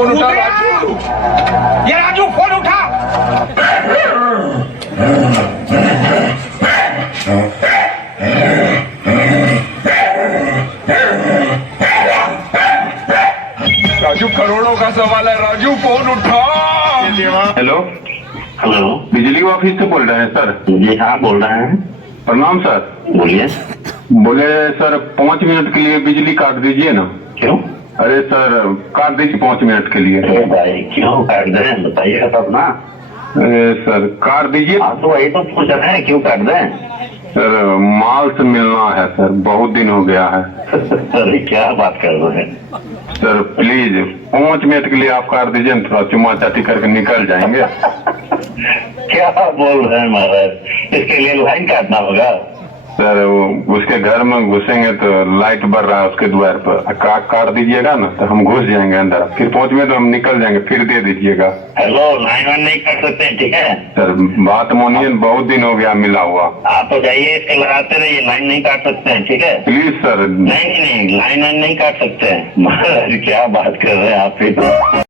Phone उठा राजू। ये Raju phone उठा। राजू करोड़ों का सवाल है, राजू फोन उठा। Hello hello. बिजली ऑफिस से बोल रहे हैं सर? जी हाँ, बोल रहे हैं। प्रणाम सर। बोलिए। बोले सर 5 मिनट के लिए बिजली काट दीजिए ना। क्यों? अरे सर काट दीजिए 5 मिनट के लिए। अरे भाई क्यों काट दें, बताइएगा तब ना। अरे सर काट दीजिए। आप तो वही तो पूछ रहे हैं, क्यों काट दें? सर माल से मिलना है सर, बहुत दिन हो गया है। अरे क्या बात कर रहे हैं सर प्लीज 5 मिनट के लिए आप काट दीजिए ना, थोड़ा चुम्मा चाटी करके निकल जाएंगे। क्या बोल रहे हैं महाराज, इसके लिए लाइन काटना होगा? सर उसके घर में घुसेंगे तो लाइट बढ़ रहा है उसके द्वार पर, काट दीजिएगा ना तो हम घुस जाएंगे अंदर, फिर 5 मिनट हम निकल जाएंगे, फिर दे दीजिएगा। हेलो, लाइन वाइन नहीं काट सकते हैं, ठीक है? सर बात मानिए, बहुत दिन हो गया मिला हुआ। आप तो जाइए, इसके लगाते रहिए, लाइन नहीं काट सकते हैं, ठीक है? Please sir. नहीं, लाइन वाइन नहीं काट सकते हैं। महाराज क्या बात कर रहे हैं आप भी तो।